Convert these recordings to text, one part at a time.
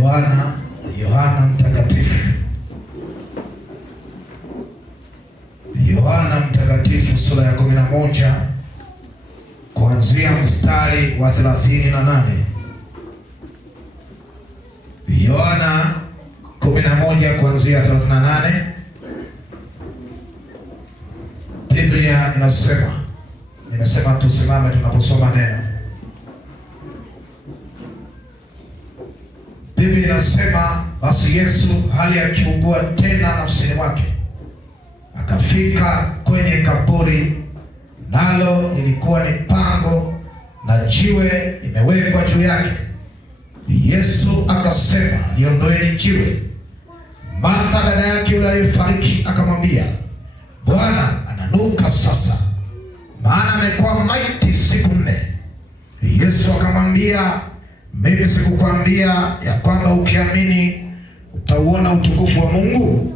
Yohana Mtakatifu, Yohana Mtakatifu sura ya 11 kuanzia mstari wa 38. Yohana 11 kuanzia 38. Biblia inasema, nimesema tusimame tunaposoma neno. Biblia inasema, basi Yesu hali akiugua tena nafsini mwake, akafika kwenye kaburi, nalo lilikuwa ni pango na jiwe limewekwa juu yake. Yesu akasema, liondoeni jiwe. Martha dada yake yule aliyefariki akamwambia, Bwana, ananuka sasa, maana amekuwa maiti siku 4. Yesu akamwambia, mimi sikukwambia ya kwamba ukiamini utauona utukufu wa Mungu?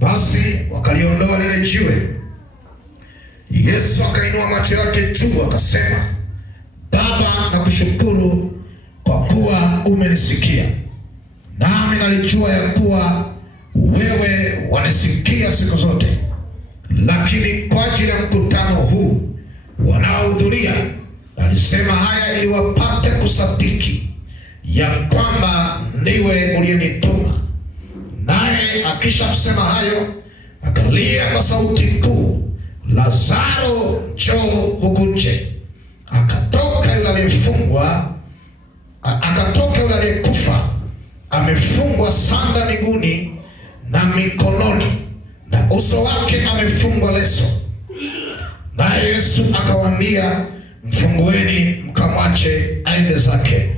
Basi wakaliondoa lile jiwe. Yesu akainua macho yake juu akasema, Baba, nakushukuru kwa kuwa umenisikia, nami nalijua ya kuwa wewe wanisikia siku zote, lakini kwa ajili ya mkutano huu wanaohudhuria alisema haya ili wapate kusadiki ya kwamba ndiwe uliyenituma. Naye akisha kusema hayo akalia kwa sauti kuu, Lazaro, njoo huku nje. Akatoka yule aliyekufa amefungwa sanda miguuni na mikononi, na uso wake amefungwa leso. Naye Yesu akawaambia, mfungueni mkamwache aende zake.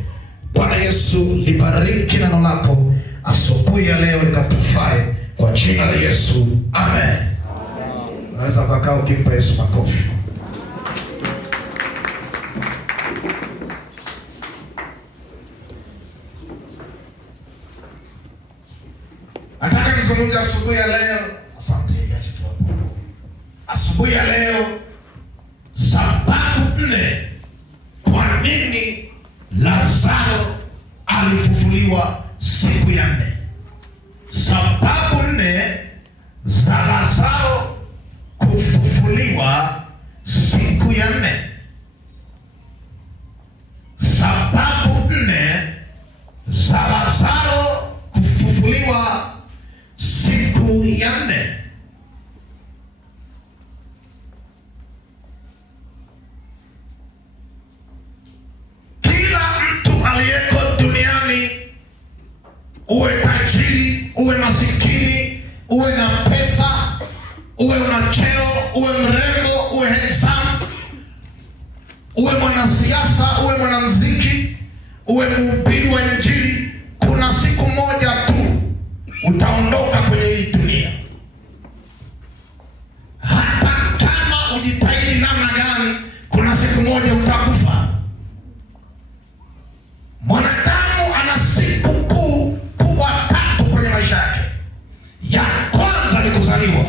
Bwana Yesu, libariki neno lako asubuhi ya leo, likatufae kwa jina la Yesu, amen. Unaweza kukaa ukimpa Yesu makofi. Nataka nizungumze asubuhi ya leo. Asante, acha tu hapo. Asubuhi ya leo, sababu 4 kwa nini Lazaro alifufuliwa siku ya 4. Sababu 4 za Lazaro kufufuliwa siku ya 4. Sababu 4 za Lazaro kufufuliwa siku ya 4. Kila mtu aliyeko duniani, uwe tajiri, uwe masikini, uwe na pesa, uwe una cheo, uwe mrembo, uwe handsome, uwe mwanasiasa, uwe mwanamuziki, uwe mhubiri wa Injili, kuna siku moja tu utaondoka kwenye hii dunia. Hata kama ujitahidi namna gani, kuna siku moja utakufa. Mwanadamu ana siku kubwa 3 kwenye maisha yake. Ya kwanza ni kuzaliwa,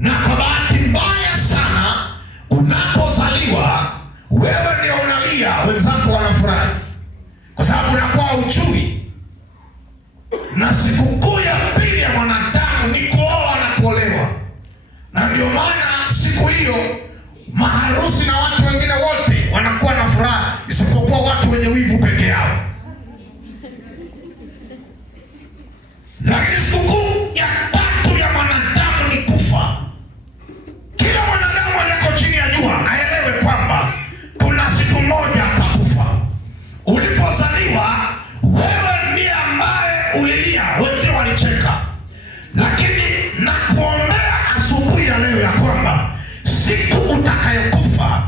na kwa bahati mbaya sana unapozaliwa wewe ndio unalia, wenzako wanafurahi, kwa sababu unakuwa hujui. Na sikukuu ya pili ya mwanadamu ni kuoa na kuolewa, na ndio maana siku hiyo maharusi na watu wengine wote wanakuwa na furaha, isipokuwa watu wenye wivu peke yao. Lakini sikukuu ya 3 ya mwanadamu ni kufa. Kila mwanadamu aliyeko chini ya jua aelewe kwamba kuna siku moja atakufa. Ulipozaliwa wewe ndiye ambaye ulilia, wenzio walicheka, lakini nakuombea asubuhi ya leo ya kwamba siku utakayokufa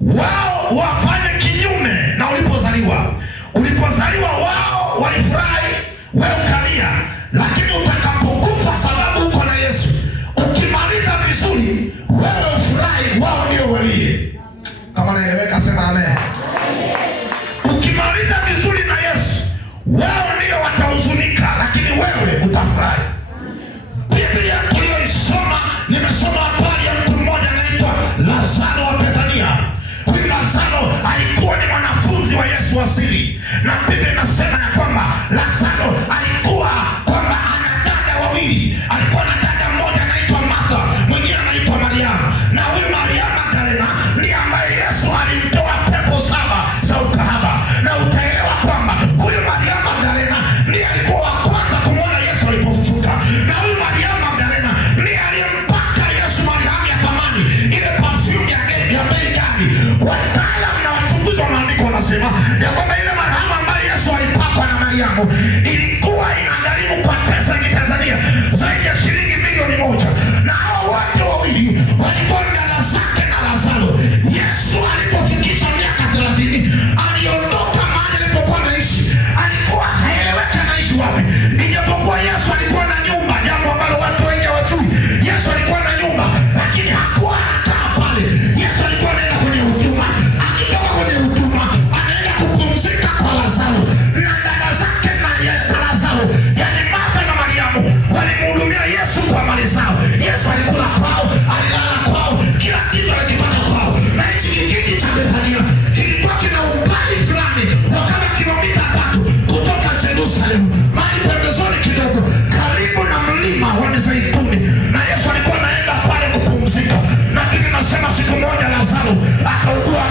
wao wafanye kinyume na ulipozaliwa. Ulipozaliwa wao walifurahi, wewe ukalia, lakini utakapokufa, sababu uko na Yesu, ukimaliza vizuri wewe ufurahi, wao ndio walie. Kama naeleweka sema amen. Ukimaliza vizuri na Yesu, wao ndio watahuzunika, lakini wewe utafurahi. Biblia tuliyoisoma, nimesoma habari ya mtu mmoja anaitwa Lazaro wa Bethania. Huyu Lazaro alikuwa ni mwanafunzi wa Yesu asili, na Biblia inasema ya kwamba Lazaro Mariamu ilikuwa inagharimu kwa pesa ya Tanzania zaidi ya shilingi milioni 1, na hao wote wawili walikuwa dada zake na Lazaro. Yesu alipofikisha miaka 30 aliondoka mahali alipokuwa anaishi. Alikuwa haeleweki anaishi wapi, ijapokuwa Yesu alikuwa na nyumba, jambo ambalo watu wengi hawajui. Yesu alikuwa na nyumba, lakini hakuwa anakaa pale. Yesu alikuwa anaenda kwenye huduma, akitoka kwenye huduma anaenda kupumzika kwa Lazaro, na dada zake na Lazaro, yani Martha na Mariamu, walimhudumia Yesu kwa mali zao. Yesu alikula kwao, alilala kwao, kila kitu alikipata kwao. Na hichi kijiji cha Bethania kilikuwa kina umbali fulani wa kama kilomita 3 kutoka Yerusalemu, mahali pembezoni kidogo, karibu na mlima wa Mizeituni, na Yesu alikuwa anaenda pale kupumzika. Na Biblia inasema siku moja Lazaro akaugua,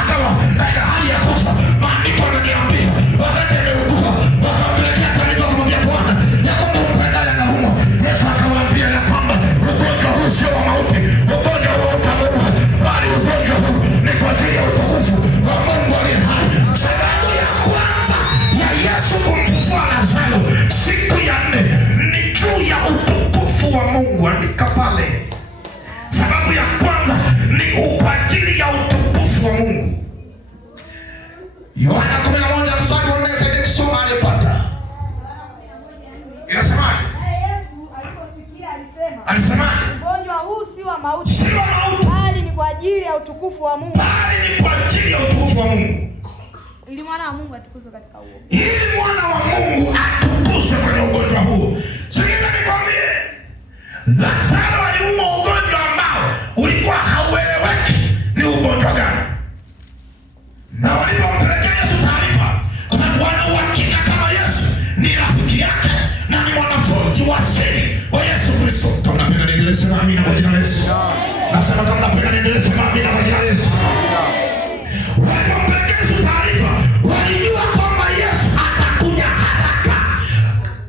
akawa katika hali ya kufa. Maandiko yananiambia wakati ameugua wakampelekea taarifa kumwambia Bwana ya kwamba mpendaye anaumwa. Yesu akawaambia ya kwamba ugonjwa huu sio wa mauti, ugonjwa huu utamuua, bali ugonjwa huu ni kwa ajili ya utukufu wa Mungu aliye hai. Sababu ya kwanza ya Yesu kumfufua Lazaro siku ya 4 ni juu ya utukufu wa Mungu. Andika pale, sababu ya kwanza ni kwa ajili ya utukufu wa Mungu. Yohana 11 mstari wa 4, zaidi kusoma alipata. Inasemaje? Yesu aliposikia alisemaje? Ugonjwa huu si wa mauti, si wa mauti, bali ni kwa ajili ya utukufu wa Mungu. Bali ni kwa ajili ya utukufu wa Mungu. Ili mwana wa Mungu atukuzwe katika huo. Ili mwana wa Mungu atukuzwe kwenye ugonjwa huu. Sikiliza nikwambie, Lazaro aliumwa ugonjwa ambao ulikuwa haueleweki ni ugonjwa gani. Na walipompelekea Yesu taarifa, kwa sababu wana uhakika kama Yesu ni rafiki yake na ni mwanafunzi wa siri wa Yesu Kristo. Kama napenda niendelee sema amina kwa jina la Yesu. Nasema kama napenda niendelee sema amina kwa jina la Yesu. Walipompelekea Yesu taarifa, walijua kwamba Yesu atakuja haraka.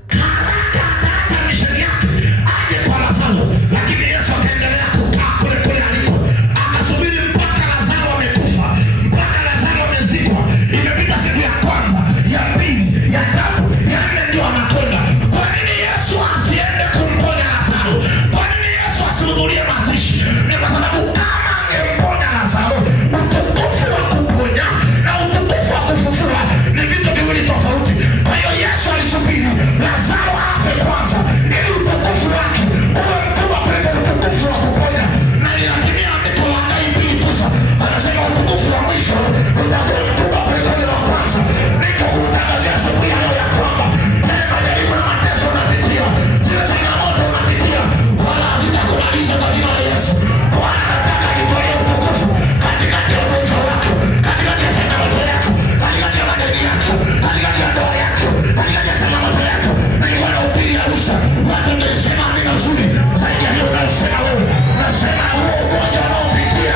Ataacha misheni yake aje kwa Lazaro, lakini Yesu akaendelea kukaa kule kule aliko. Akasubiri mpaka Lazaro amekufa, mpaka Lazaro amezikwa. Imepita siku ya kwanza, ya pili, ya 3, ya 4 ndio anakwenda. Kwa nini Yesu asiende kumponya Lazaro? Kwa nini Yesu asihudhurie mazishi? Ni kwa sababu kama angemponya Lazaro, utukufu wa kuponya na utukufu wa kufufua ni vitu viwili tofauti. Kwa hiyo Yesu alisubiri Lazaro afe kwanza, ili utukufu wake uwe mkubwa kuliko utukufu wa kuponya. Na inatimia andiko la Hagai 2:9, anasema utukufu wa mwisho utakuwa mkubwa kuliko ule wa kwanza. Niko kutangazia siku ya leo ya kwamba yale majaribu na mateso unapitia, zile changamoto unapitia, wala hazitakumaliza kwa jina la Yesu. Bwana anataka akutolee utukufu katikati ya ugonjwa wako, katikati ya changamoto yako, katikati ya madeni yako, katikati ya ndoa yako, katikati ya changamoto yako. Na Bwana anahubiri Arusha, watu ndio sema amina nzuri zaidi ya hiyo unasema wewe. Nasema huo ugonjwa unaopitia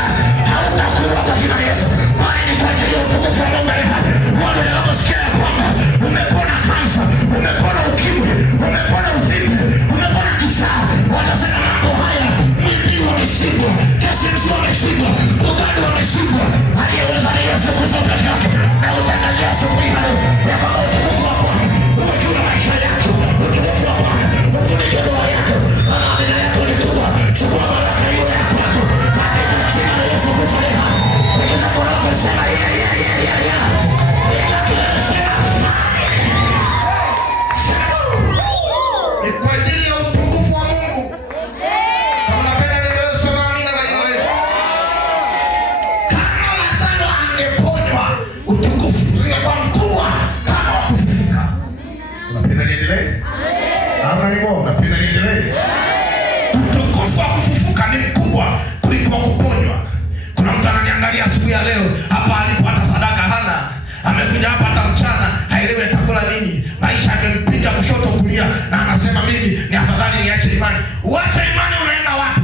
hautakuwa kwa jina la Yesu, bali ni kwa ajili ya utukufu wa Mungu aliye hai. Watu wanaposikia kwamba umepona kansa, umepona ukimwi, umepona uvimbe, umepona kichaa, watasema mambo haya mwili wameshindwa, KCMC wameshindwa, Uganda wameshindwa, aliyeweza ni Yesu Kristo peke yake. Na utangazia asubuhi ya leo ya kwamba utukufu wa Bwana uwe juu ya maisha yako, utukufu wa Bwana ufunike ndoa yako. Kama amina yako ni kubwa, chukua baraka hiyo ya kwako katika jina la Yesu Kristo aliye hai. Ongeza mkono wako, sema ya. Piga kelele, sema fire. Ni kwa ajili ya utukufu wa Mungu. Kama napenda niendelee sema amina kwa jina la Yesu. Kama Lazaro angeponywa, utukufu ungekuwa mkubwa kama wa kufufuka. Unapenda niendelee? Amna ni Mungu, napenda niendelee. Utukufu wa kufufuka ni mkubwa kuliko wa kuponywa. Kuna mtu ananiangalia asubuhi ya leo hapa alipo, hata sadaka hana. Amekuja hapa hata mchana haelewi atakula nini. Maisha yamempiga kushoto kulia, na anasema mimi ni afadhali niache imani. Uache imani, unaenda wapi?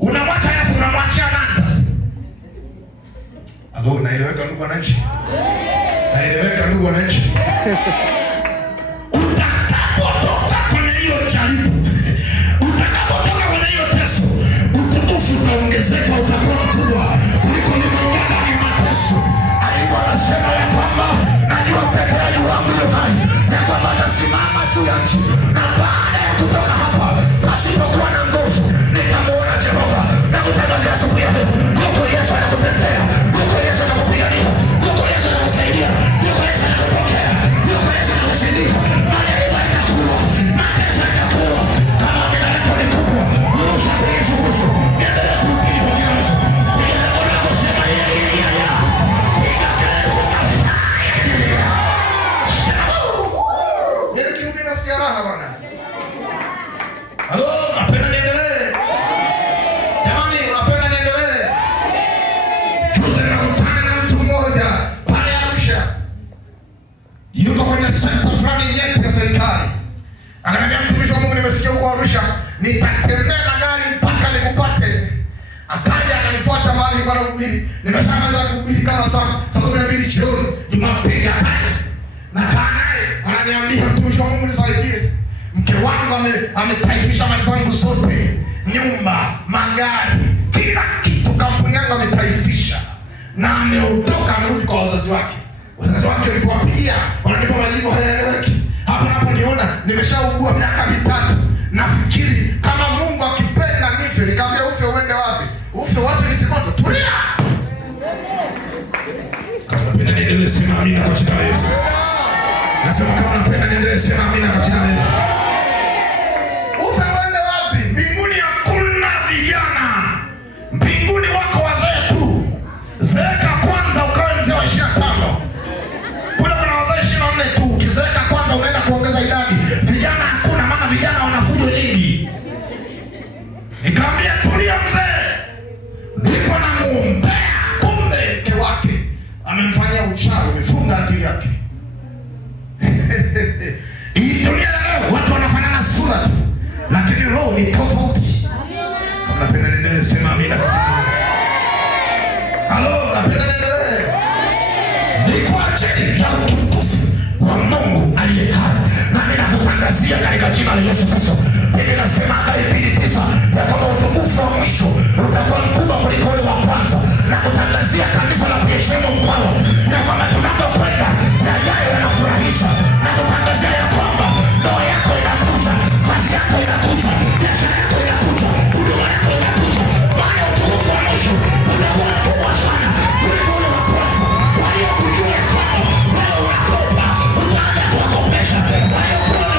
Unamwacha Yesu, unamwachia nani sasa? Alo, naeleweka ndugu wananchi? Naeleweka ndugu wananchi? Utakapotoka kwenye hiyo jaribu, utakapotoka kwenye hiyo teso, utukufu utaongezeka, utakuwa mkubwa kuliko ulivyoingia ndani ya mateso. Ayubu anasema ya kwamba najua mteteaji wangu yuko kwenye sekta fulani nyeti ya serikali. Akaniambia, mtumishi wa Mungu, nimesikia huko Arusha, nitatembea na gari mpaka nikupate. Akaja akanifuata mahali nilikuwa nahubiri. Nimeshaanza kuhubiri kama saa 12 jioni Jumapili. Akaja na kaa naye ananiambia, mtumishi wa Mungu, nisaidie. Mke wangu ametaifisha mali zangu zote, nyumba, magari, kila kitu. Kampuni yangu ametaifisha na ameondoka, amerudi kwa wazazi wake. Wazazi wake nilipowapigia wananipa majibu hayaeleweki. Hapo naponiona nimeshaugua miaka 3. Nafikiri kama Mungu akipenda nife. Nikamwambia, ufe uende wapi? Ufe wache nitimoto. Tulia. Kama napenda niendelee sema amina kwa jina la Yesu. Nasema kama napenda niendelee sema amina kwa jina la Yesu. Ufe uende wapi? Mbinguni hakuna vijana. Mbinguni wako wazee tu. Zeeka kwanza ukawe mzee wa 25. Kule kuna wazee 24 tu. Ukizeeka kwanza unaenda kuongeza idadi. Vijana hakuna, maana vijana wanafujo nyingi. Nikamwambia, tulia mzee. Ndipo namuombea, kumbe mke wake amemfanyia uchawi, amefunga akili yake. Hii dunia leo watu wanafanana sura tu, lakini roho ni tofauti. Kama napenda niendelee sema amina. Halo, napenda niendelee. Ni kwa ajili ya utukufu wa Mungu aliye hai. Na mimi nakutangazia katika jina la Yesu Kristo. Biblia inasema Hagai 2:9 ya kwamba utukufu wa mwisho utakuwa mkubwa kuliko ule wa kwanza. Na kutangazia kanisa la kuheshimu mkwao ya kwamba tunapokwenda yajayo yanafurahisha. Na kutangazia ya kwamba ndoa yako inakuja, kazi yako inakuja, biashara yako inakuja, huduma yako inakuja. Maana utukufu wa mwisho utakuwa mkubwa sana kuliko ule wa kwanza. Waliokujua ya kwamba wewe unakopa, utaanza kuwakopesha. Waliokuona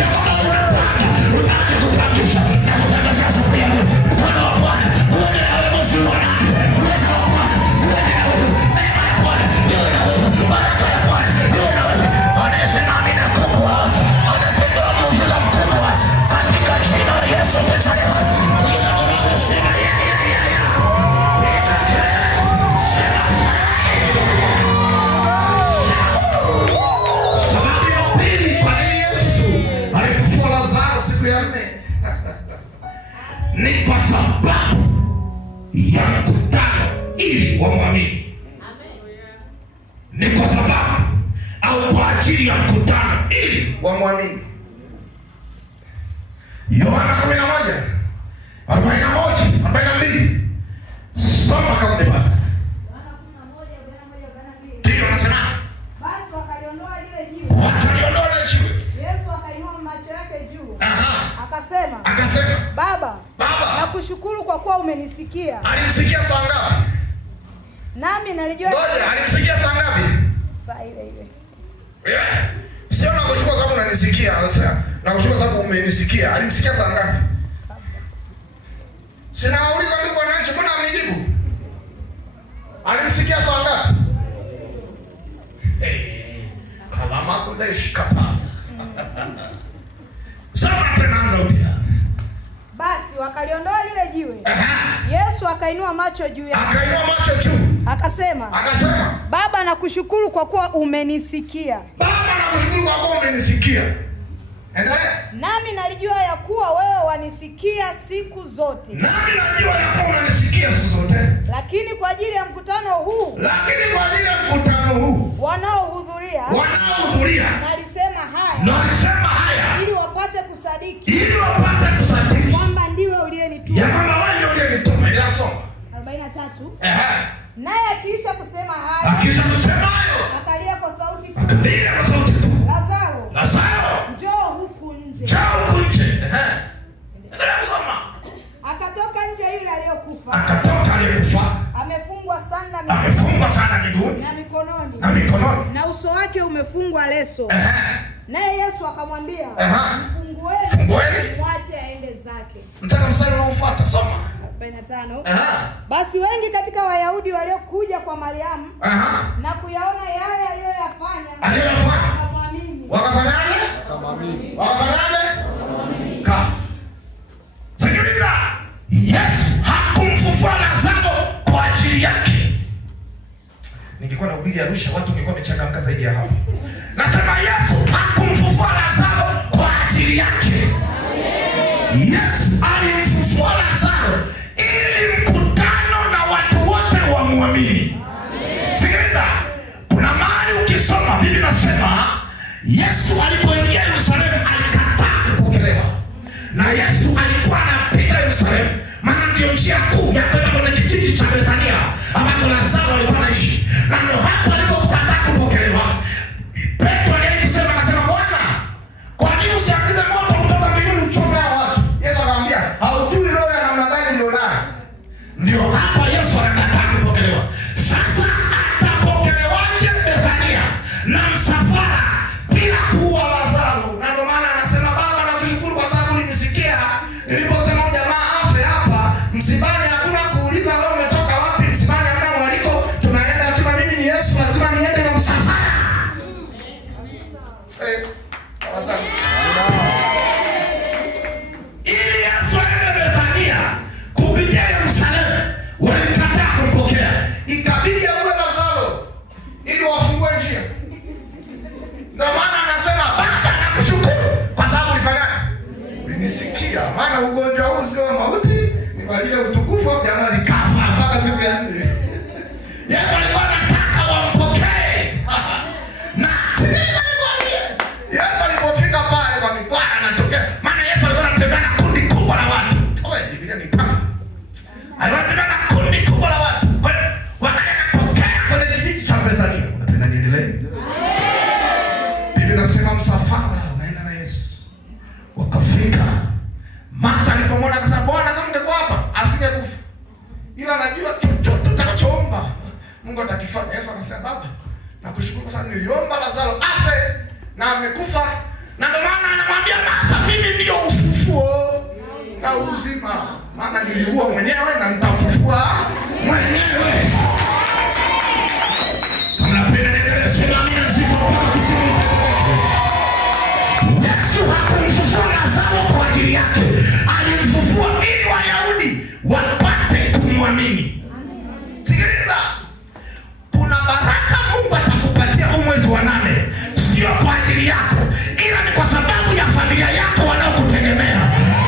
ya kwamba unapanga, utaanza kupangisha. Na kutangazia siku ya leo, mkono wa Bwana uende na wewe mwezi wa 8. Uweza wa Bwana uende na wewe. Neema ya Bwana iwe na wewe. Baraka ya Bwana iwe na wewe. Anasema amina kubwa. Anatenda muujiza mkubwa katika jina la Yesu Kristo. Tukiza Mungu sema ya. Piga kelele. Sema sababu ya pili kwa nini Yesu alifufua Lazaro siku ya 4 ni kwa sababu ya mkutano ili wamwamini. Ni kwa sababu au kwa ajili ya mkutano ili wamwamini. Yohana 11:41-42. Soma kama umepata. Ndio nasema. Basi wakaliondoa lile jiwe. Yesu akainua macho yake juu. Akasema, Baba, nakushukuru kwa kuwa umenisikia. Alimsikia saa ngapi? Nami nalijua. Ngoja, alimsikia saa ngapi? Saa ile. Sio nakushukuru sababu unanisikia. Sasa nakushukuru sababu umenisikia. Alimsikia saa ngapi? Sina wauliza ndugu wananchi, mbona mnijibu? Alimsikia saa ngapi? Alama kudeshi kapa. Soma tena anza upya. Basi wakaliondoa lile jiwe. Yesu akainua macho juu yake. Akainua macho juu. Akasema, Baba nakushukuru kwa kuwa umenisikia. Baba nakushukuru kwa kuwa umenisikia. Endelea. Nami nalijua ya kuwa wewe wanisikia siku zote. Nami najua ya kuwa unanisikia siku zote. Lakini kwa ajili ya mkutano huu wanaohudhuria nalisema haya ili wapate kusadiki kwamba ndiwe uliyenituma. Ya kwamba wewe ndiye uliyenituma. Ile soma 43. Naye akiisha kusema hayo, akalia kwa sauti kuu, Lazaro, njoo huku nje. Endelea kusoma. Akatoka nje yule aliyokufa. Amefungwa sana miguu na mikononi. Na uso wake umefungwa leso. Naye Yesu akamwambia, Fungueni, mwache aende zake. Mtaka mstari unaofuata soma. 45. Basi wengi katika Wayahudi waliokuja kwa Mariamu na kuyaona yale aliyoyafanya wakamwamini. Wakafanyaje? Sikiliza. Yesu hakumfufua Lazaro kwa ajili yake. Ningekuwa nahubiri Arusha watu wangekuwa wamechangamka zaidi ya hapo. Nasema Yesu hakumfufua Lazaro kwa ajili yake. Yesu alimfufua Lazaro ili mkutano na watu wote wamwamini. Sikiliza, kuna mahali ukisoma Biblia inasema Yesu alipoingia Yerusalemu alikataa kupokelewa. Na Yesu alikuwa anapita Yerusalemu, maana ndio njia kuu ya kwenda kwenye kijiji cha Bethania ambako Lazaro alikuwa anaishi. Na ndio hapo alipokataa kupokelewa. Petro aliyesema akasema, Bwana, kwa nini usiagize moto kutoka mbinguni uchome watu? Yesu akamwambia, haujui roho ya namna gani ndio nayo. Ndio hapa Yesu anakataa kupokelewa. Sasa atapokelewaje Bethania na msafara bila kuua Lazaro? Na ndio maana anasema, Baba, nakushukuru kwa sababu ulinisikia niliposema jamaa afe hapa msibani. Hakuna kuuliza wewe umetoka wapi, msibani hamna mwaliko, tunaenda tu. Mimi ni Yesu, lazima niende na msafara. Ili Yesu aende Bethania kupitia Yerusalemu, walimkataa kumpokea. Ikabidi aue Lazaro ili wafungue njia. Ndio maana anasema, Baba, nakushukuru kwa sababu ulinisikia. Maana ugonjwa huu sio mauti, ni kwa ajili ya utukufu wa jamaa likafa mpaka siku ya 4. Yesu alikuwa anataka wampokee. Na Yesu alipofika pale kwa mikwara anatokea. Maana Yesu alikuwa anatembea na kundi kubwa la watu. Biblia ni pana. Alikuwa anatembea na kundi kubwa la watu. Kwa hiyo wanatokea kwenye kijiji cha Bethania. Unapenda niendelee? Biblia inasema msafara unaenda na Yesu. Wakafika. Martha alipomwona akasema, Bwana, kama ungekuwa hapa asingekufa. Ila najua chochote utakachoomba Mungu atakifanya. Yesu anasema, Baba, nakushukuru kwa sababu niliomba Lazaro afe na amekufa. Na ndio maana anamwambia Martha, mimi ndio ufufuo na uzima. Maana niliua mwenyewe na nitafufua mwenyewe. Kama napenda niendelee, sema amina ziko mpaka kusimu. Yesu hakumfufua Lazaro kwa ajili yake. Alimfufua ili Wayahudi wapate kumwamini. Sikiliza, kuna baraka Mungu atakupatia mwezi wa 8, sio kwa ajili yako, ila ni kwa sababu ya familia yako wanaokutegemea.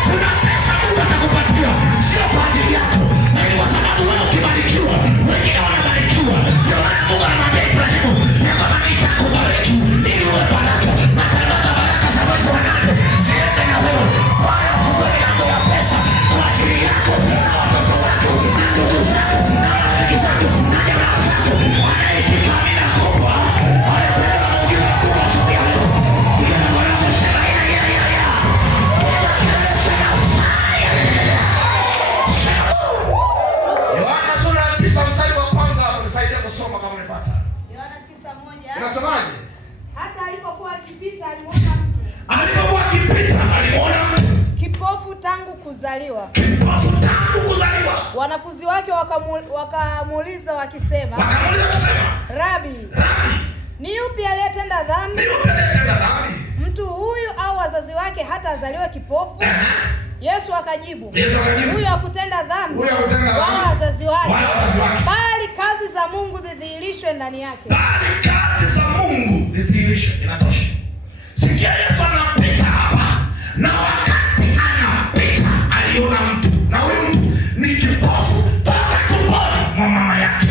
Kuna pesa Mungu atakupatia sio kwa ajili yako, ni kwa sababu wewe ukibarikiwa, wengine wanabarikiwa. Ndio maana Mungu anamwambia Ibrahimu, ya kwamba nitakubariki ili uwe baraka. Natangaza baraka za mwezi wa 8 ziende na wewe. Bwana afungue milango ya pesa kwa ajili yako na watoto wako na ndugu zako na marafiki zako na jamaa zako. Wanaipika mina kubwa, wanatenda muujiza mkubwa siku ya leo. Kila mwana kusema ya Kila kelele sema fire. Yohana sura ya 9 mstari wa kwanza unisaidia kusoma kama unapata. Yohana 9:1. Inasemaje? Hata alipokuwa akipita alimuona mtu. Alipokuwa akipita alimuona mtu kipofu tangu kuzaliwa. Kipofu tangu kuzaliwa. Wanafunzi wake wakamuuliza wakisema, Rabi, ni yupi aliyetenda dhambi? Mtu huyu au wazazi wake hata azaliwe kipofu? Yesu akajibu, huyu hakutenda dhambi wala wazazi wake, bali kazi za Mungu zidhihirishwe ndani yake. Bali kazi za Mungu zidhihirishwe. Inatosha. Sikia, Yesu anapita hapa, na wakati anapita aliona mtu, na huyu mtu ni kipofu toka tumboni mwa mama yake.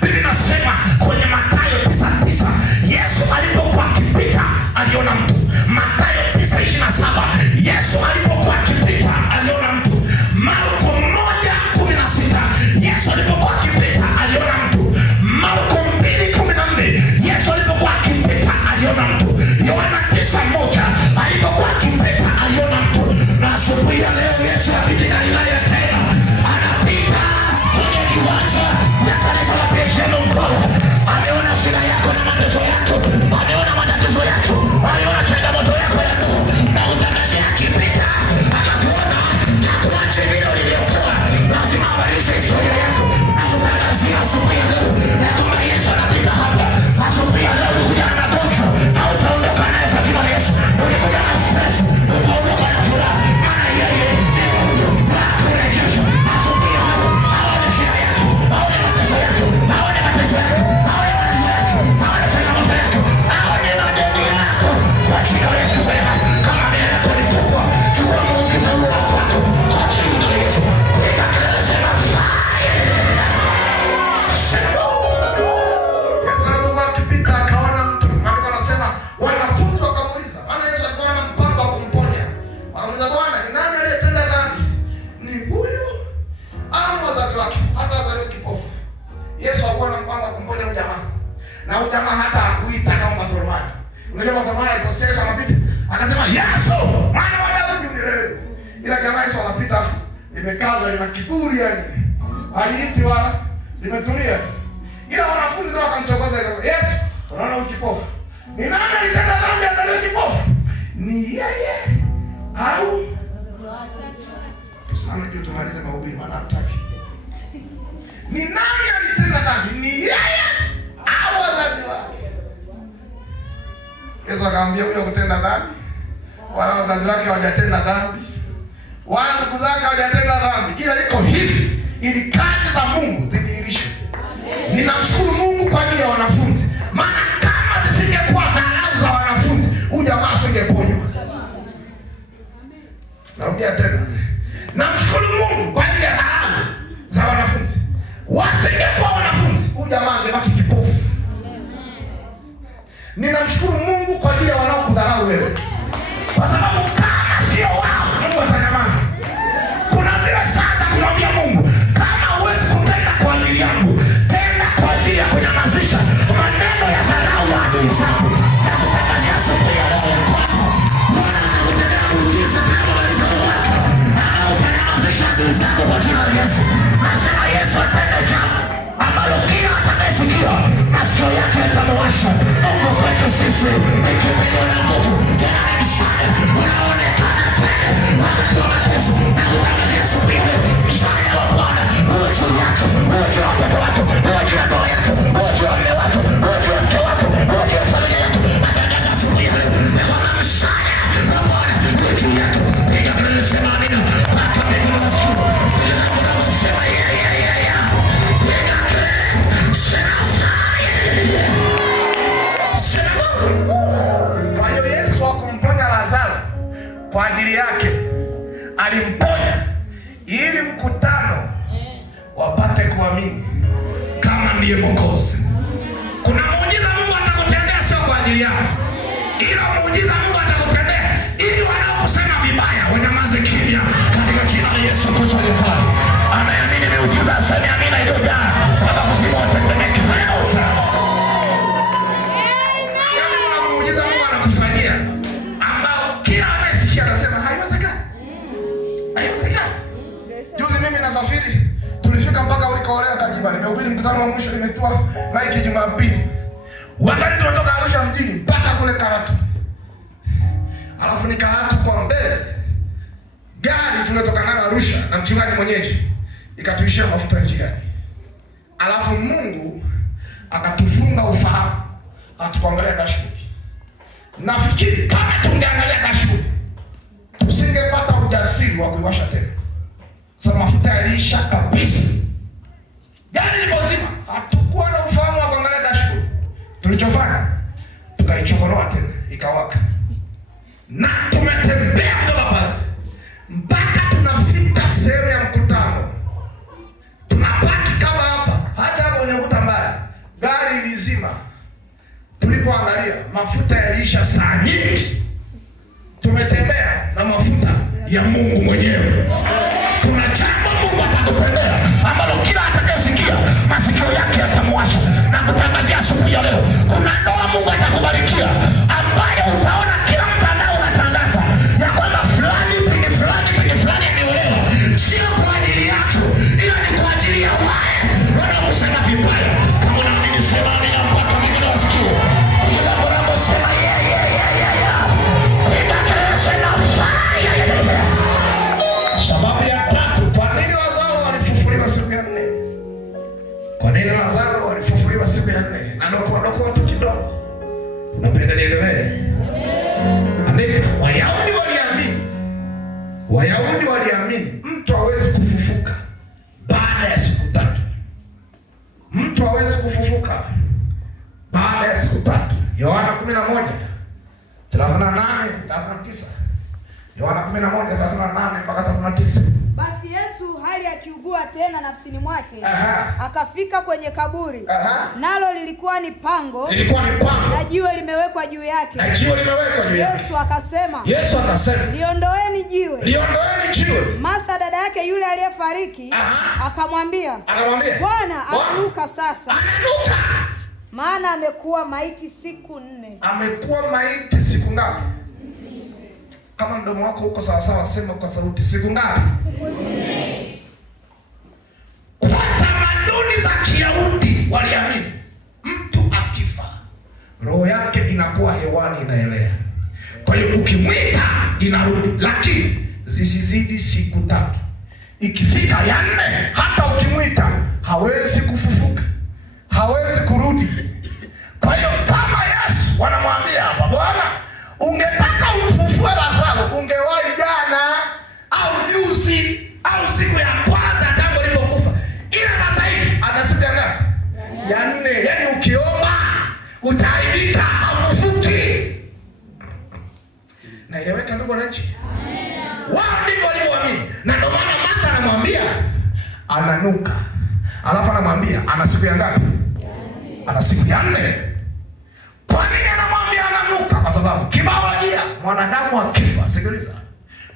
Biblia inasema kwenye Mathayo 9:9, Yesu alipokuwa akipita aliona mtu. Mathayo 9:27, Yesu alipokuwa akipita aliona mtu. Marko 1:16, Yesu alipokuwa akipita aliona mtu. Marko 2:14, Yesu alipokuwa akipita aliona mtu. Unajua zamani aliposikia Yesu anapita, akasema Yesu, mwana wa Daudi unielewe. Ila jamaa Yesu anapita afu limekaza lina kiburi yani. Aliiti wala limetulia tu. Ila wanafunzi ndio wakamchokoza Yesu. Yesu, unaona ukipofu. Ni nani alitenda dhambi azaliwe kipofu? Ni yeye au tusimame juu tumalize mahubiri maana hataki. Ni nani alitenda dhambi? Ni yeye au wazazi wake? Yesu akamwambia huyo kutenda dhambi wala wazazi wake hawajatenda dhambi. Wala ndugu zake hawajatenda dhambi. Ila iko hivi ili kazi za Mungu zidhihirishwe. Ninamshukuru Mungu kwa ajili ya wanafunzi. Maana kama zisingekuwa dharau za wanafunzi, huyu jamaa asingeponywa. Narudia tena. Namshukuru Mungu kwa ajili ya dharau za wanafunzi. Wasingekuwa wanafunzi, huyu jamaa angebaki kipofu. Ninamshukuru Mungu kwa ajili ya wanaokudharau wewe. Kwa sababu kama sio wao, Mungu atanyamaza. Kuna zile saa za kumwambia Mungu, kama huwezi kutenda kwa ajili yangu, tenda kwa ajili ya kunyamazisha maneno ya dharau ya adui zangu. Na kutangazia asubuhi ya leo kwako, Bwana anakutendea muujiza tunapomaliza watu. Anautanyamazisha adui zangu kwa jina la Yesu. Nasema Yesu atende jambo ambalo kila atakayesikia masikio yake yatamwasha. Mungu kwetu sisi ni kimbilio na nguvu, tena ni msaada unaoonekana pale wakati wa mateso. Na kutangazia asubuhi ya leo, msaada wa Bwana uwe juu yako, uwe juu ya watoto wako, uwe juu ya ndoa yako, uwe juu ya mume wako, uwe juu ya mke wako, uwe juu ya familia yako. Natangaza asubuhi ya leo kwamba msaada wa Bwana uwe juu yako. Piga kelele, sema amina mpaka mbinguni wasikie. Piga zangu na wasema yeah. Piga kelele, sema fire. Kwa hiyo Yesu hakumponya Lazaro kwa ajili yake, alimponya ili mkutano wapate kuamini kama ndiye Mwokozi. Kuna muujiza Mungu atakutendea sio kwa ajili yako, ila muujiza Mungu atakutendea ili wanaokusema vibaya wanyamaze kimya katika jina la Yesu Kristo aliye hai. Anayeamini miujiza aseme amina iliyojaa kwamba kuzimu watetemeke leo sana. Yaani kuna muujiza Mungu anakufanyia ambao kila anayesikia anasema haiwezekani. Haiwezekani. Juzi mimi nasafiri, tulifika mpaka ulikoolea Kajiba. Nimehubiri mkutano wa mwisho, nimetua maiki Jumapili. Wakati tunatoka Arusha mjini mpaka kule Karatu. Alafu Karatu kwa mbele. Gari tuliotoka nayo Arusha na mchungaji mwenyeji ikatuishia mafuta njiani. Alafu Mungu akatufunga ufahamu. Hatukuangalia dashboard. Nafikiri kama tungeangalia dashboard, tusingepata ujasiri wa kuiwasha tena. Sasa mafuta yaliisha kabisa. Gari limozima, hatukuwa na ufahamu wa kuangalia dashboard. Tulichofanya, tukaichokonoa tena, ikawaka. Na tumetembea kutoka pale mpaka tunafika sehemu ya mkutano. Tunapaki kama hapa, hata hapo kwenye ukuta mbali. Gari ilizima. Tulipoangalia, mafuta yaliisha saa nyingi. Tumetembea na mafuta ya Mungu mwenyewe. Kuna jambo Mungu atakupendea ambalo kila atakayesikia masikio yake yatamwasha. Na kutangazia asubuhi ya leo, kuna ndoa Mungu atakubarikia ambayo utaona kila mtandao unatangaza ya kwamba fulani pindi fulani ameolewa. Sio kwa ajili yako, ila ni kwa ajili ya wale wanaosema vibaya. Kama unaamini sema amina mpaka mimi nasikia. Kiza bora sema yeah. Piga kelele sema fire. Sababu ya tatu, kwa nini Lazaro alifufuliwa siku ya 4? Kwa nini Lazaro alifufuliwa siku ya 4? Na doko tu kidogo. Napenda niendelee. Andika, Wayahudi waliamini mtu hawezi kufufuka baada ya siku 3. Mtu hawezi kufufuka baada ya siku 3. Yohana 11:38-39. Yohana 11:38 mpaka 39. Basi Yesu hali akiugua tena nafsini mwake, akafika kwenye kaburi. Nalo lilikuwa ni pango. Na jiwe limewekwa juu yake. Yesu akasema, liondoeni jiwe. Martha dada yake yule aliyefariki akamwambia, Bwana, ananuka sasa. Maana amekuwa maiti siku 4. Amekuwa maiti siku ngapi? Kama mdomo wako uko sawa sawa, sema kwa sauti, siku ngapi? Siku 4. Kwa tamaduni za Kiyahudi waliamini mtu akifa roho yake inakuwa hewani inaelea. Kwa hiyo ukimwita inarudi, lakini zisizidi siku 3. Ikifika ya 4, hata ukimwita hawezi kufufuka, hawezi kurudi. Kwa hiyo kama Yesu wanamwambia hapa, Bwana, ungetaka umfufue Lazaro, ungewahi jana au juzi au siku ya kwanza tangu alipokufa. Ila sasa hivi ana siku ya ngapi? Ya 4. Yaani ukiomba utaaibika, hafufuki. Naeleweka ndugu wananchi? Wao ndivyo walivyoamini. Na ndio maana Martha anamwambia ananuka. Alafu anamwambia ana siku ya ngapi? Ana siku ya 4. Kwa nini anamwambia ananuka? Kwa sababu kibiolojia mwanadamu akifa, sikiliza,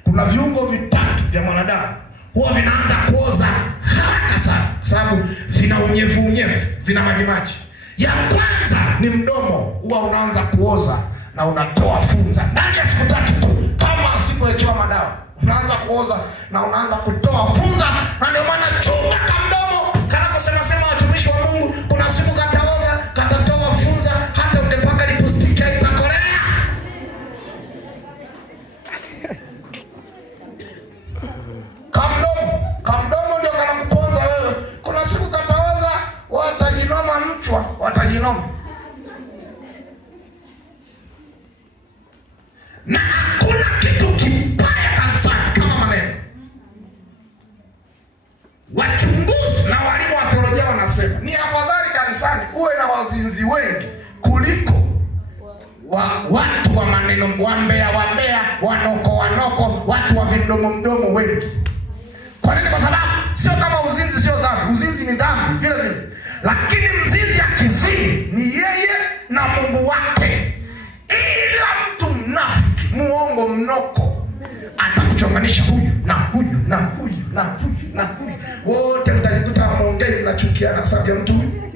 kuna viungo vitatu vya mwanadamu huwa vinaanza kuoza haraka sana, kwa sababu vina unyevu, vina majimaji. Ya kwanza ni mdomo, huwa unaanza kuoza na unatoa funza ndani ya siku 3 tu, kama asipowekewa madawa unaanza kuoza na unaanza kutoa funza. Na ndio maana chunga kama mdomo kanakosema sema watumishi wa Mungu, kuna siku kataoza, katatoa funza, hata ungepaka lipstick haitakolea. Kamdomo ndio kanakuponza wewe. Kuna siku kataoza, watajinoma mchwa, watajinoma. Na hakuna kitu kibaya kanisani kama maneno. Wachunguzi na walimu wa theolojia wanasema ni afadhali kanisani uwe na wazinzi wengi kuliko watu wa maneno, wambea, wanoko, watu wa mdomo wengi. Kwa nini? Kwa sababu sio kama uzinzi sio dhambi. Uzinzi ni dhambi vile vile, lakini mzinzi akizini ni yeye na Mungu wake. Ila mtu mnafiki, muongo, mnoko atakuchonganisha huyu na huyu na huyu na huyu na huyu, wote mtajikuta muongei mnachukiana kwa sababu ya mtu huyu.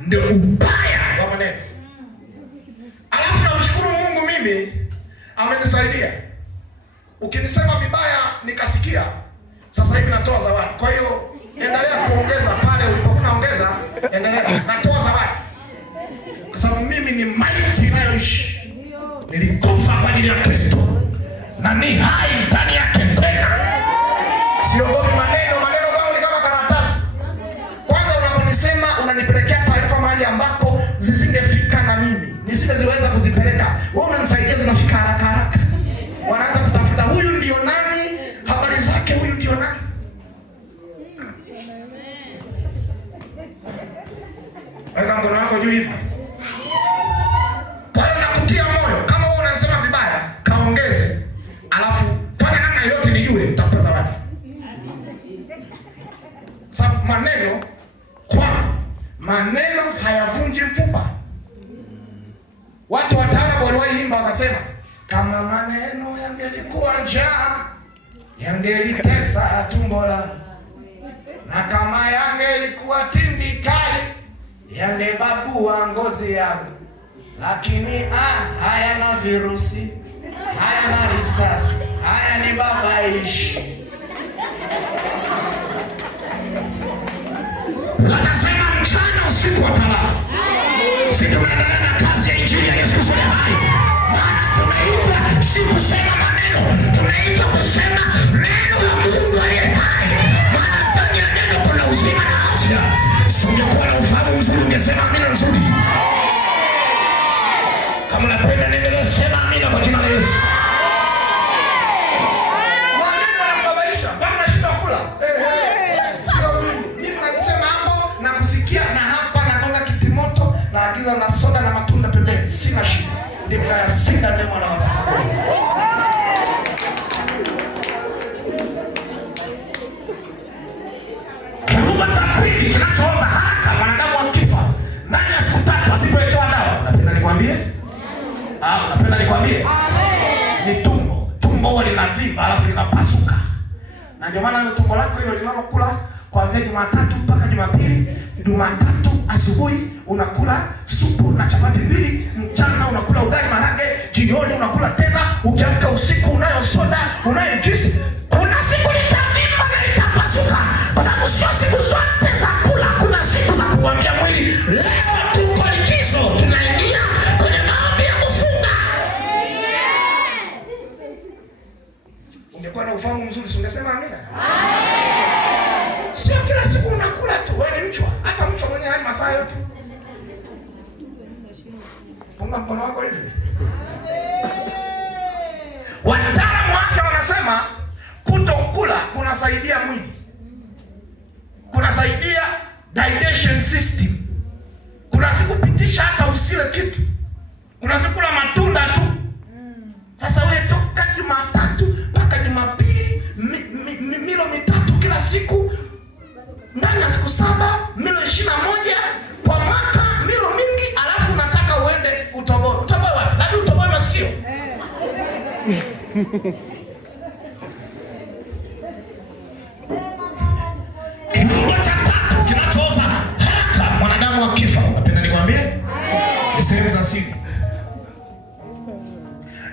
Ndio ubaya wa maneno. Alafu namshukuru Mungu, mimi amenisaidia. Ukinisema vibaya nikasikia, sasa hivi natoa zawadi. Kwa hiyo endelea kuongeza pale ulipokuwa unaongeza, endelea. Natoa zawadi kwa sababu mimi ni maiti inayoishi. Nilikufa kwa ajili ya Kristo na ni hai ndani yake tena. Siogopi maneno. Maneno kwangu ni kama karatasi. Kwanza unaponisema unanipelekea taarifa mahali ambapo zisingefika na mimi nisingeziweza kuzipeleka. Wewe unanisaidia zinafika haraka. Wanaanza kutafuta huyu ndio nani, habari zake, huyu ndio nani. Weka mkono wako juu hivi. Kwa hiyo nakutia moyo, kama wewe unasema vibaya, kaongeze. Alafu fanya namna yote nijue, nitakupa zawadi. Sababu maneno hayavunji mfupa. Watu wa taarabu waliwaimba wakasema, kama maneno yangelikuwa njaa yangelitesa tumbo langu, na kama yangelikuwa tindikali yangebabua ngozi yangu. Lakini hayana virusi, hayana risasi, haya ni babaishi. Watasema mchana usiku watalala. Sisi tunaendelea na kazi ya injili ya Yesu Kristo hai. Maana tumeitwa si kusema maneno, tumeitwa kusema neno la Mungu aliye hai. Maana ndani ya neno kuna uzima na afya. Si ungekuwa na ufahamu mzuri ungesema amina nzuri. Kama unapenda niendelee, sema amina kwa jina la Yesu. Maneno yanakubabaisha, kama shida kula. Sio mimi nasema hapo na kusikia na hapa na gonga kitimoto na agiza na soda na matunda pembeni. Sina shida. Ndio mtayasinda ndio mwana wa siku. Kiruba cha pili kinachooza haraka wanadamu wakifa ndani ya siku 3 asipoitoa dawa. Napenda nikwambie? Napenda nikwambie? Ni tumbo. Tumbo huwa linavimba alafu linapasuka. Na ndio maana tumbo lako hilo linalokula kuanzia Jumatatu mpaka Jumapili. Jumatatu asubuhi unakula supu na chapati mbili, mchana unakula ugali marage, jioni unakula tena, ukiamka usiku unayo soda, unayo juice. Kuna siku litavimba na litapasuka, kwa sababu sio siku zote za kula. Kuna siku za kuambia mwili, leo tuko likizo, tunaingia kwenye maombi ya kufunga. Ungekuwa na ufahamu mzuri, ungesema amina. Sio kila siku unakula tu, wewe ni mchwa. Hata mchwa mwenye hali masaa yote. Punga mkono wako hivi. Wataalamu wa afya wanasema kutokula kunasaidia mwili, kunasaidia digestion system. Kuna siku pitisha hata usile kitu, kuna siku kula matunda tu. Sasa wewe toka Jumatatu mpaka Jumapili milo mitatu kila siku, ndani ya siku 7 milo 21 kwa mwaka, milo mingi. Alafu unataka uende utoboe. Utoboe wapi? Labda utoboe masikio. Kiungo cha tatu kinachooza haraka mwanadamu akifa, unapenda nikwambie, ni sehemu za siri.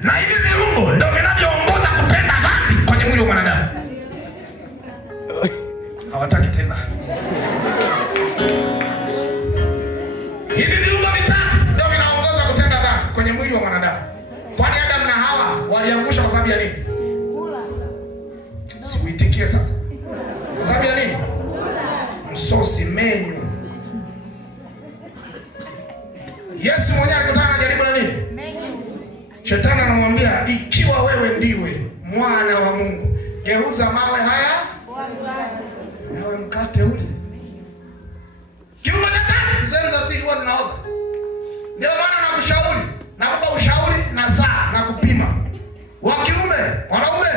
Na hivi viungo ndio vinavyoongoza kutenda dhambi kwenye mwili wa mwanadamu. Hawataki tena. Hivi viungo vitatu ndio vinaongoza kutenda dhambi kwenye mwili wa mwanadamu. Kwani Adam na Hawa waliangushwa kwa sababu ya nini? Siuitikie sasa. Kwa sababu ya nini? Msosi, menyu. Yesu mwenyewe alikutana na jaribu la nini? Shetani anamwambia, ikiwa wewe ndiwe mwana wa Mungu, geuza mawe haya nawe mkate ule. Kiungo cha tatu, sehemu za siri huwa zinaoza. Ndio maana nakushauri, nakupa ushauri na saa na kupima. Wa kiume, wanaume.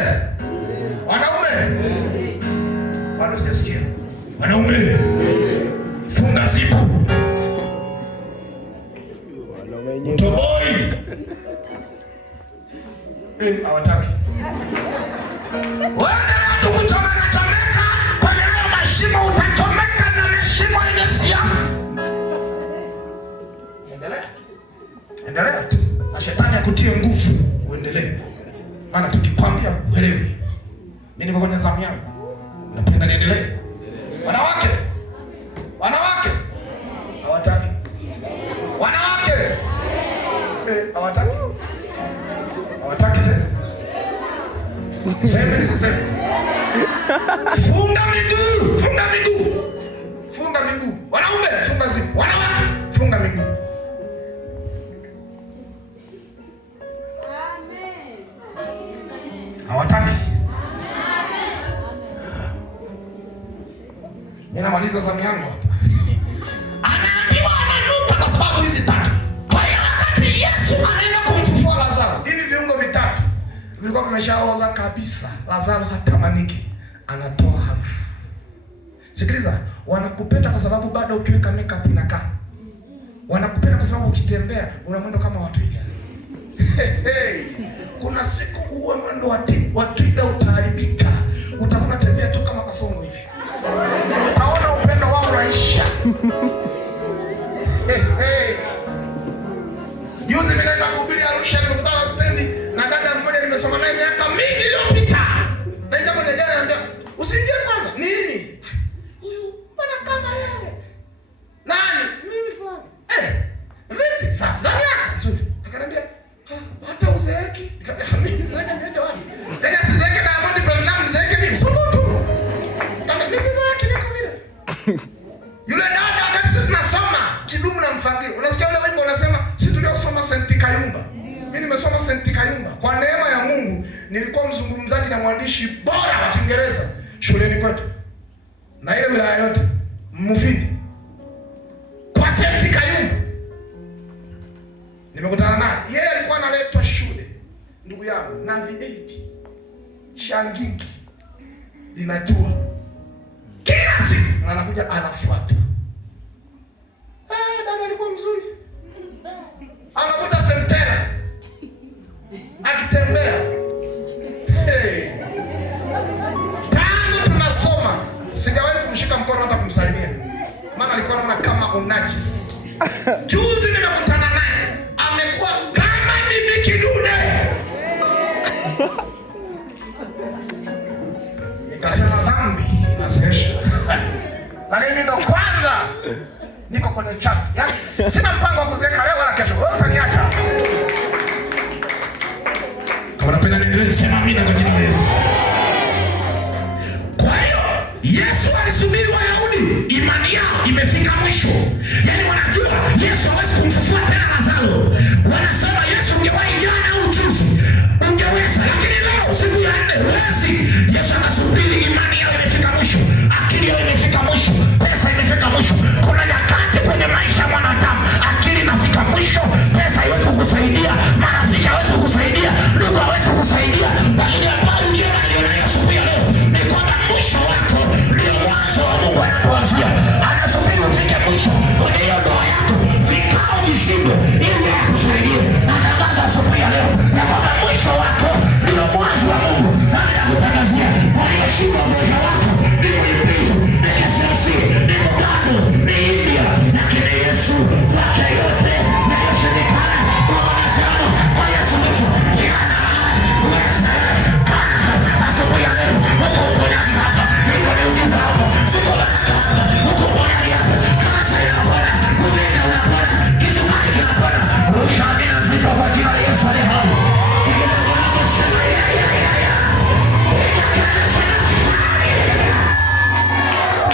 Bado sijasikia. Wanaume. Funga zipu. Utoboi. Hawataki. Waendelea tu kuchomeka kwenye hayo mashimo, utachomeka na mashimo yenye siafu. Endelea tu. Na shetani akutie nguvu uendelee. Maana tukikwambia uelewe. Mimi niko kwenye zamu yangu. Unapenda niendelee? Wanawake. Hawataki. Wanawake. Hawataki. Hawataki tena. Niseme. Funga miguu. Wanaume, funga zipu. Wanawake, funga miguu. Hawataki. Ninamaliza zamu yangu hapa. Anaambiwa ananuka kwa sababu hizi tatu. Kwa hiyo wakati Yesu anaenda kumfufua Lazaro, hivi viungo vitatu vilikuwa vimeshaoza kabisa. Lazaro hatamaniki, anatoa harufu. Sikiliza, wanakupenda kwa sababu bado ukiweka makeup inakaa. Wanakupenda kwa sababu ukitembea una mwendo kama wa twiga. Kuna siku uwe mwendo wa twiga utaharibika. Utakuwa tembea tu kama kasongo hivi. Utaona upendo wao unaisha. Juzi mimi naenda kuhubiri Arusha, nimekutana stendi na dada mmoja nimesoma naye miaka mingi iliyopita. Na jambo jingine anambia, "Usiingie kwanza." Nini? Huyu bwana kama yeye. Nani? Mimi fulani. Vipi? Sawa, zania. Nzuri. Akaniambia, "Hata uzeeki." Nikamwambia, "Mimi zeeke niende wapi?" Tena sizeeke na Diamond Platinum, zeeke mimi. Subutu. Kama mimi sizeeke niko vile. Yule dada wakati sisi tunasoma kidumu na mfagio. Unasikia ule wimbo unasema, "Si tuliosoma St. Kayumba." Mimi nimesoma St. Kayumba. Kwa neema ya Mungu nilikuwa mzungumzaji na mwandishi bora wa Kiingereza shuleni kwetu. Na ile wilaya yote Mufidi. Kwa St. Kayumba nimekutana naye. Yeye alikuwa analetwa shule, ndugu yangu, na V8 shangiki linadua kila siku, anakuja anafuata. Dada alikuwa mzuri, anakuta sentera akitembea. Tangu tunasoma sijawahi kumshika najis. Juzi nimekutana naye, amekuwa kama bibi kidude. Nikasema dhambi inazeesha. Lakini ndo kwanza niko kwenye chat. Yaani sina mpango wa kuzeeka leo wala kesho. Wewe utaniacha. Kama unapenda niendelee kusema amina kwa jina la Yesu. Kwa hiyo Yesu alisubiri Wayahudi, imani yao imefika mwisho. Yaani wanajua Yesu hawezi kumfufua tena Lazaro. Wanasema Yesu ungewahi jana au juzi ungeweza, lakini leo siku ya 4 huwezi. Yesu akasubiri, imani yao imefika mwisho, akili yao imefika mwisho, pesa imefika mwisho. Kuna nyakati kwenye maisha ya mwanadamu akili inafika mwisho, pesa haiwezi kukusaidia, marafiki hawezi kukusaidia, ndugu hawezi kukusaidia. Lakini habari njema nilionayo siku ya leo ni kwamba mwisho wako ndio mwanzo wa Mungu anapoanzia. Anasubiri ufike mwisho kwenye hiyo ndoa yako, vikao vishindwe ili akusaidie. Natangaza siku ya leo ya kwamba mwisho wako ndio mwanzo wa Mungu. Na ninakutangazia walioshindwa mmoja wako ni Mwimbili, ni KCMC, ni Bugando, ni India, lakini Yesu wake yote yaliyoshindikana kwa wanadamu kwa Yesu Kristo yana uwezo. Asubuhi ya leo uko uponyaji hapa, niko miujiza hapa, siko baraka hapa, uko uponyaji hapa, kansa inapona, uvimbe unapona, kisukari kinapona, ushindi na zito kwa jina la Yesu aliye hai.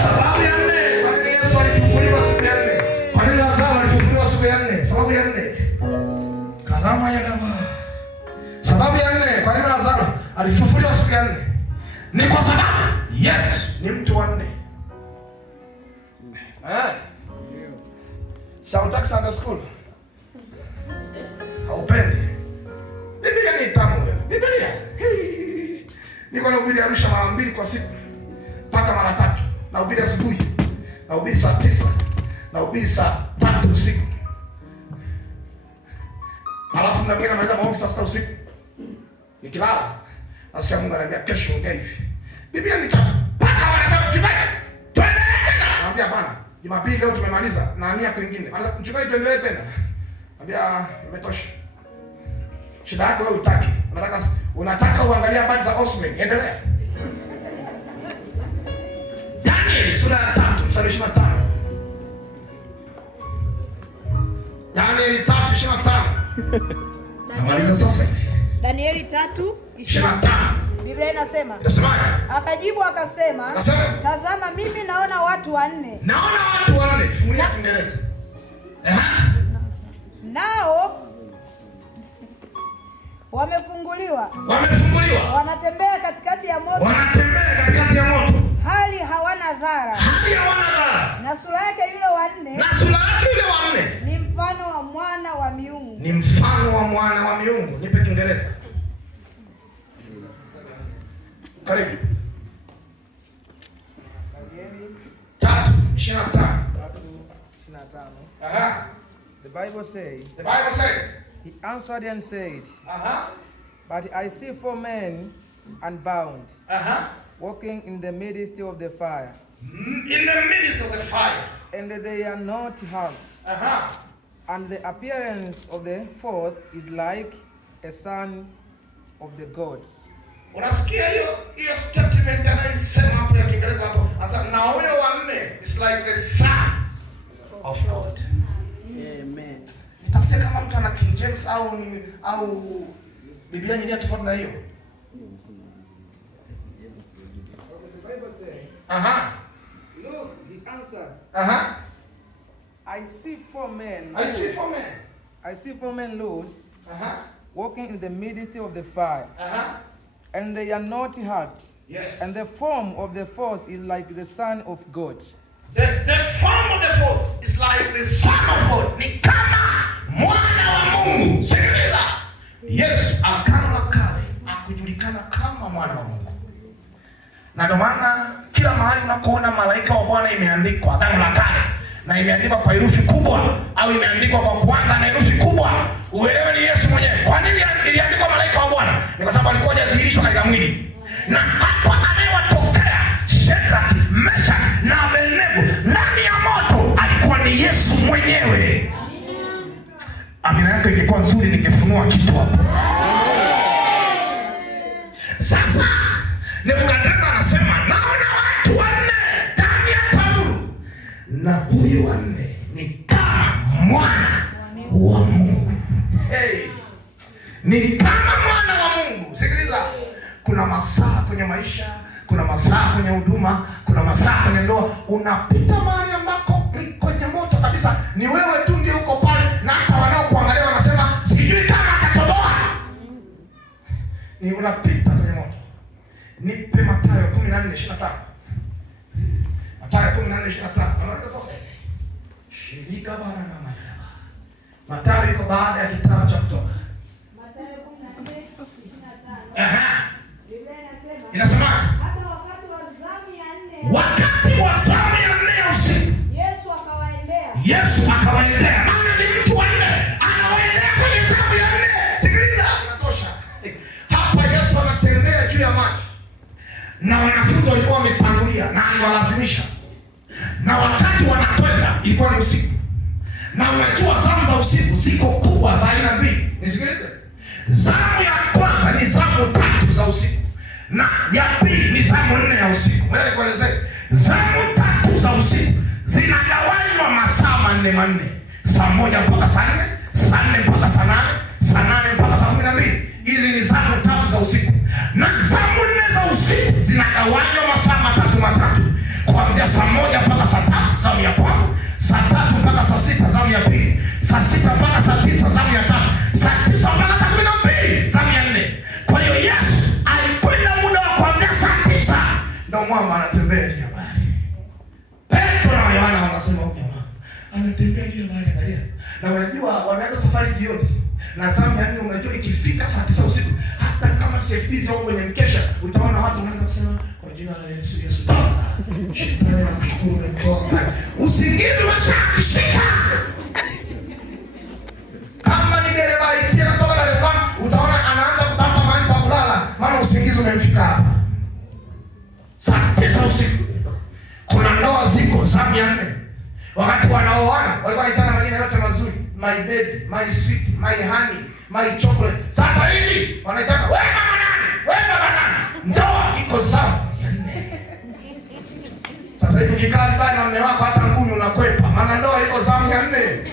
Sababu ya 4 kwa nini Yesu alifufuliwa siku ya 4? Kwa nini Lazaro alifufuliwa siku ya 4? Sababu ya 4. Karama ya dawa. Sababu ya 4 kwa nini Lazaro alifufuliwa siku ya 4? Ni kwa sababu Yesu ni mtu wa 4. Sautaki Sunday school. Haupendi. Biblia ni tamu wewe. Biblia. Niko nahubiri Arusha mara 2 kwa siku. Mpaka mara 3. Nahubiri asubuhi. Nahubiri saa 9. Nahubiri saa 3 usiku. Alafu mnabaki namaliza maombi saa 6 usiku. Nikilala nasikia Mungu ananiambia kesho ongea hivi. Biblia ni tamu. Mpaka wanasema mchungaji, tuendelee tena. Naambia bana, Jumapili leo tumemaliza na hamia kwingine. Anasema mchungaji tuendelee tena. Naambia imetosha. Shida yako wewe utaki. Unataka uangalie habari za Osman. Endelea. Danieli sura ya 3 mstari 25. Danieli 3:25. Namaliza sasa hivi. Danieli 3:25. Biblia inasema. Inasemaje? Akajibu akasema, tazama mimi naona watu 4. Naona watu 4. Fungulia Kiingereza. Nao wamefunguliwa. Wanatembea katikati ya moto. Hali hawana dhara. Na sura yake yule wa 4. Ni mfano wa mwana wa miungu. Nipe Kiingereza. Karibu. 3:25. The Bible says. He answered and said, but I see 4 men unbound, walking in the midst of the fire. In the midst of the fire. And they are not harmed. And the appearance of the 4th is like a son of the gods. Unasikia hiyo statement anayosema hapo ya Kiingereza hapo. Sasa na huyo wa 4 is like the son of God. Amen. Nitafutia kama mtu ana King James au Biblia nyingine tofauti na hiyo. The Bible says. Look, he answered. I see 4 men. I see 4 men loose. Walking in the midst of the fire. And they are not hurt. Yes. And the form of the 4th is like the Son of God. The form of the 4th is like the Son of God. Ni kama mwana wa Mungu. Sikiliza. Yesu Agano la Kale akujulikana kama mwana wa Mungu. Na ndio maana kila mahali unakoona malaika wa Bwana imeandikwa Agano la Kale na imeandikwa kwa herufi kubwa au imeandikwa kwa kuanza na herufi kubwa, uelewe ni Yesu mwenyewe. Kwa nini iliandikwa malaika wa Bwana? Ni kwa sababu alikuwa hajadhihirishwa katika mwili. Na hapa anayewatokea Shadrach, Meshach na Abednego ndani ya moto alikuwa ni Yesu maana yake ingekuwa nzuri ningefunua kitu hapo. Sasa Nebukadneza anasema naona watu wanne ndani ya tanuru, na huyu wanne ni kama mwana wa Mungu. Hey, ni kama mwana wa Mungu. Sikiliza, kuna masaa kwenye maisha, kuna masaa kwenye huduma, kuna masaa kwenye ndoa, unapita mahali ambako ni kwenye moto kabisa, ni wewe tu ndio uko pale, na hata wanaokuangalia wanasema sijui kama atatoboa. Ni unapita kwenye moto. Nipe Mathayo 14:25. Mathayo 14:25. Naona sasa shirika bana na mayaba. Mathayo iko baada ya kitabu cha Kutoka. Mathayo 14:25. Biblia inasema hata wakati wa zamu ya 4, wakati wa zamu ya 4 ya usiku, Yesu akawaendea. Maana ni mtu wa 4 anawaendea kwenye zamu ya 4. Sikiliza, inatosha. Hapa Yesu anatembea juu ya maji, na wanafunzi walikuwa wametangulia, na aliwalazimisha, na wakati wanakwenda ilikuwa ni usiku. Na unajua zamu za usiku ziko kubwa za aina mbili. Nisikilize. Zamu ya kwanza ni zamu 3 za usiku, na ya pili ni zamu 4 ya usiku. Wewe nikuelezee. Zamu 3 za usiku zinagawanywa masaa manne. Saa 1 mpaka saa 4, saa 4 mpaka saa 8, saa 8 mpaka saa 12. Hizi ni zamu 3 za usiku. Na zamu 4 za usiku zinagawanywa masaa 3 kuanzia saa 1 mpaka saa 3 zamu ya kwanza, saa 3 mpaka saa 6 zamu ya pili, saa 6 mpaka saa 9 zamu ya 3, saa 9 mpaka saa 12 zamu ya 4. Kwa hiyo Yesu alikwenda muda wa kuanzia saa 9 ndio mwamba anatembea juu ya bahari. Petro na Yohana wanasema huyu jamaa anatembea juu ya bahari, angalia. Na unajua wanaenda safari jioni, na zamu ya 4 unajua ikifika saa 9 usiku, hata kama CFD au kwenye mkesha, utaona watu wanaanza kusema kwa jina la Yesu, Yesu toka. Shetani na kushukuru na kutoka. Usingizi umeshashika. Kama ni dereva itia kutoka Dar es Salaam, utaona anaanza kutafuta mahali pa kulala, maana usingizi umemfika hapa. Saa 9 usiku. Kuna ndoa ziko zamu ya 4. Wakati wanaoana walikuwa wanaitana majina yote mazuri, my baby, my sweet, my honey, my chocolate. Sasa hivi wanaitana wewe mama nani? Wewe baba nani? Ndoa iko zamu ya 4. Sasa hivi ukikaa vibaya na mume wako, hata ngumi unakwepa, maana ndoa iko zamu ya 4.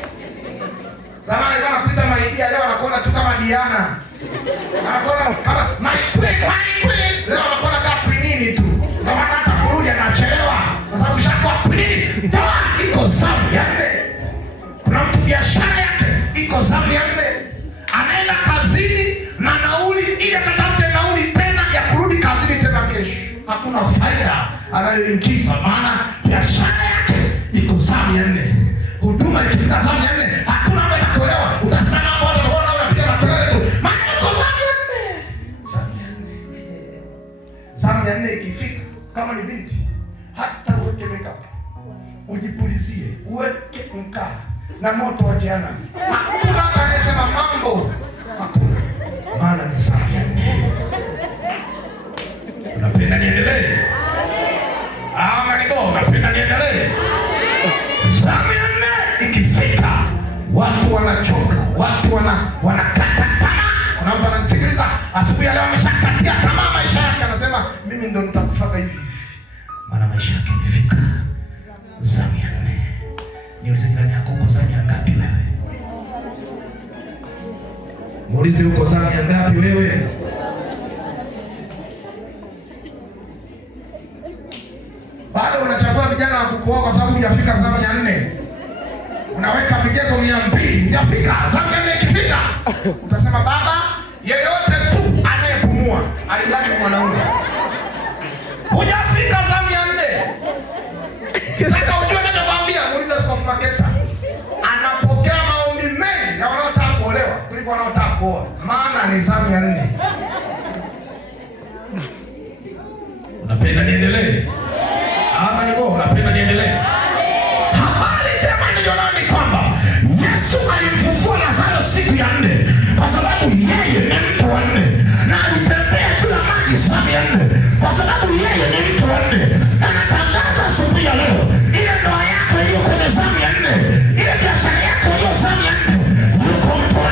Zamani alikuwa anakuita my dear, leo anakuona tu kama Diana. Anakuona kama my queen, my queen. Leo anakuona kama queenini tu. Na maana hata kurudi anachelewa, kwa sababu shakuwa queenini. Ndoa iko zamu ya 4. Kuna mtu biashara yake iko zamu ya 4. Anaenda kazini na nauli ili akatafute nauli tena ya kurudi kazini tena kesho. Hakuna faida anayoingiza, maana biashara yake iko zamu ya 4. Huduma ikifika zamu ya 4, hakuna mtu atakuelewa. Utasimama hapo watu wanaona unapiga makelele tu, maana iko zamu ya 4. Zamu ya 4. Zamu ya 4 ikifika, kama ni binti, hata uweke makeup, ujipulizie, uweke mkaa na moto wa jehanamu, hakuna anayesema mambo. Hakuna. Maana ni zamu ya 4. Unapenda niendelee? Ama niko unapenda niendelee? Zamu ya 4 ikifika, watu wanachoka, watu wanakata tamaa. Kuna mtu ananisikiliza asubuhi ya leo ameshakatia tamaa maisha yake, anasema mimi ndo nitakufa hivi. Maana maisha yake imefika zamu ya 4. Niulize jirani yako, uko zamu ya ngapi wewe? Muulize uko zamu ya ngapi wewe? Bado unachagua vijana wa kukuoa kwa sababu hujafika zamu ya 4. Unaweka vigezo 200, hujafika zamu ya 4. Ikifika utasema baba, yeyote tu anayepumua alimradi ni mwanaume. Hujafika zamu ya 4. Kitaka ujue ninachokwambia, muulize Askofu Maketa. Anapokea maombi mengi ya wanaotaka kuolewa kuliko wanaotaka kuoa, maana ni zamu ya 4. Unapenda niendelee? Ama ni wewe unapenda niendelee? Habari njema nilionayo ni kwamba Yesu alimfufua Lazaro siku ya 4 kwa sababu yeye ni mtu wa 4, na alitembea juu ya maji zamu ya 4 kwa sababu yeye ni mtu wa 4. Na natangaza asubuhi ya leo, ile ndoa yako iliyo kwenye zamu ya 4, ile biashara yako iliyo zamu ya 4, yuko mtu wa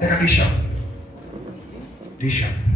Eka disha. Disha.